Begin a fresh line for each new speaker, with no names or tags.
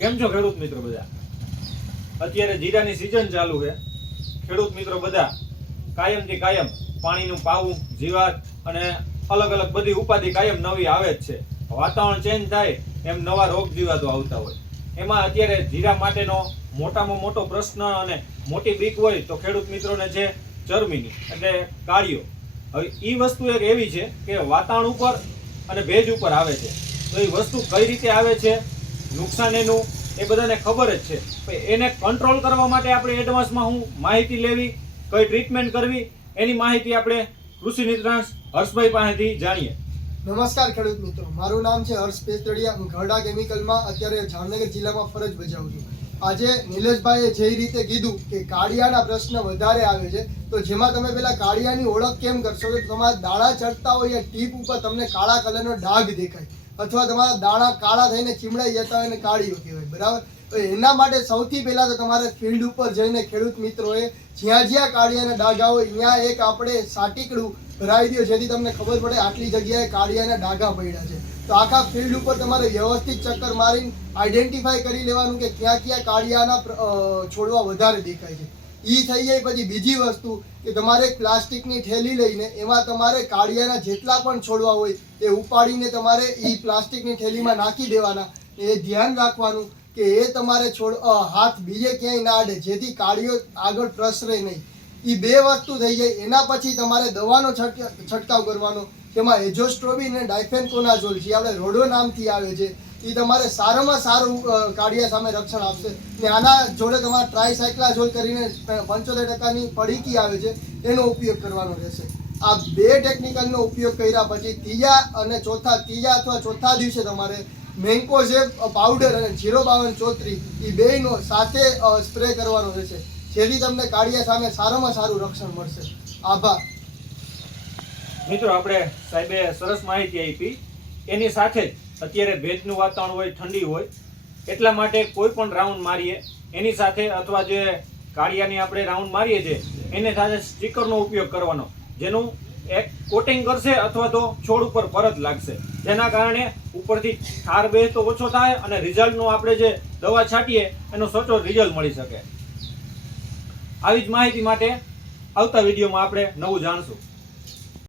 કેમ છો ખેડૂત મિત્રો બધા? અત્યારે જીરાની સિઝન ચાલુ છે. ખેડૂત મિત્રો બધા કાયમથી કાયમ પાણીનું પાવું, જીવાત અને અલગ અલગ બધી ઉપાધિ કાયમ નવી આવે જ છે. વાતાવરણ ચેન્જ થાય એમ નવા રોગ જીવાતો આવતા હોય. એમાં અત્યારે જીરા માટેનો મોટામાં મોટો પ્રશ્ન અને મોટી બીક હોય તો ખેડૂત મિત્રોને છે ચરમીની, એટલે કાળીઓ હવે એ વસ્તુ એક એવી છે કે વાતાવરણ ઉપર અને ભેજ ઉપર આવે છે. તો એ વસ્તુ કઈ રીતે આવે છે? નુકસાન એનું, એ બધાને ખબર જ છે. એને કંટ્રોલ કરવા માટે આપણે એડવાન્સમાં હું માહિતી લેવી, કઈ ટ્રીટમેન્ટ કરવી, એની માહિતી આપણે કૃષિ નિષ્ણાંત હર્ષભાઈ પાસેથી જાણીએ.
નમસ્કાર ખેડૂત મિત્રો, મારું નામ છે હર્ષ પેસ્તડિયા. હું ઘરડા કેમિકલમાં અત્યારે જામનગર જિલ્લામાં ફરજ બજાવું છું. આજે નિલેશભાઈએ જે રીતે કીધું કે કાળિયાના પ્રશ્ન વધારે આવે છે, તો જેમાં તમે પેલા કાળિયાની ઓળખ કેમ કરશો? કે તમારા દાણા ચડતા હોય ટીપ ઉપર તમને કાળા કલરનો ડાઘ દેખાય. અથવા તમારા દાણા કાળા થઈને ચીમડાઈ જતા હોય અને કાળીઓ કહેવાય બરાબર? એના માટે સૌથી પહેલા તો તમારે ફિલ્ડ ઉપર જઈને ખેડૂત મિત્રોએ જ્યાં જ્યાં કાળિયાના ડાઘા હોય, ત્યાં એક આપણે સાટીકડું ભરાવી દો, જેથી તમને ખબર પડે આટલી જગ્યાએ કાળિયાના ડાઘા પડ્યા છે. તો આખા ફિલ્ડ ઉપર તમારે વ્યવસ્થિત ચક્કર મારીને આઈડેન્ટિફાઈ કરી લેવાનું કે ક્યાં ક્યાં કાળિયાના છોડવા વધારે દેખાય છે. ઈ થઈ જાય પછી બીજી વસ્તુ કે તમારે પ્લાસ્ટિકની થેલી લઈને એમાં તમારે કાળિયાના જેટલા પણ છોડવા હોય એ ઉપાડીને તમારે એ પ્લાસ્ટિકની થેલીમાં નાખી દેવાના. એ ધ્યાન રાખવાનું કે એ તમારે છોડ હાથ બીજે ક્યાંય ના અડે જેથી કાળીઓ આગળ પ્રસરે નહીં. એ બે વસ્તુ થઈ જાય, એના પછી તમારે દવાનો છંટક- છંટકાવ કરવાનો જેમાં એજોસ્ટ્રોબિન અને ડાયફેનકોનાઝોલ જે આપણે રોડો નામથી આવે છે એ તમારે સારામાં સારું કાઢિયા સામે રક્ષણ આપશે. ને આના જોડે તમારે ટ્રાયસાયક્લાઝોલ કરીને પંચોતેર ટકાની પડીકી આવે છે, એનો ઉપયોગ કરવાનો રહેશે. આ બે ટેકનિકલનો ઉપયોગ કર્યા પછી ત્રીજા અને ચોથા, ત્રીજા અથવા ચોથા દિવસે તમારે મેન્કો પાવડર અને જીરો બાવન ચોત્રી એ બેયનો સાથે સ્પ્રે કરવાનો રહેશે. જેથી તમને કાળિયા સામે સારામાં સારું રક્ષણ મળશે. આભાર.
મિત્રો, આપણે સાહેબે સરસ માહિતી આપી. એની સાથે જ અત્યારે ભેજનું વાતાવરણ હોય, ઠંડી હોય, એટલા માટે કોઈ પણ રાઉન્ડ મારીએ. એની સાથે અથવા જે કાળિયાની આપણે રાઉન્ડ મારીએ છીએ એને સાથે સ્ટીકરનો ઉપયોગ કરવાનો, જેનું એક કોટિંગ કરશે અથવા તો છોડ ઉપર પરત લાગશે. જેના કારણે ઉપરથી ઠાર બે તો ઓછો થાય અને રિઝલ્ટનો આપણે જે દવા છાંટીએ, એનો સચોટ રિઝલ્ટ મળી શકે. આવી જ માહિતી માટે આવતા વિડીયોમાં આપણે નવું જાણશું.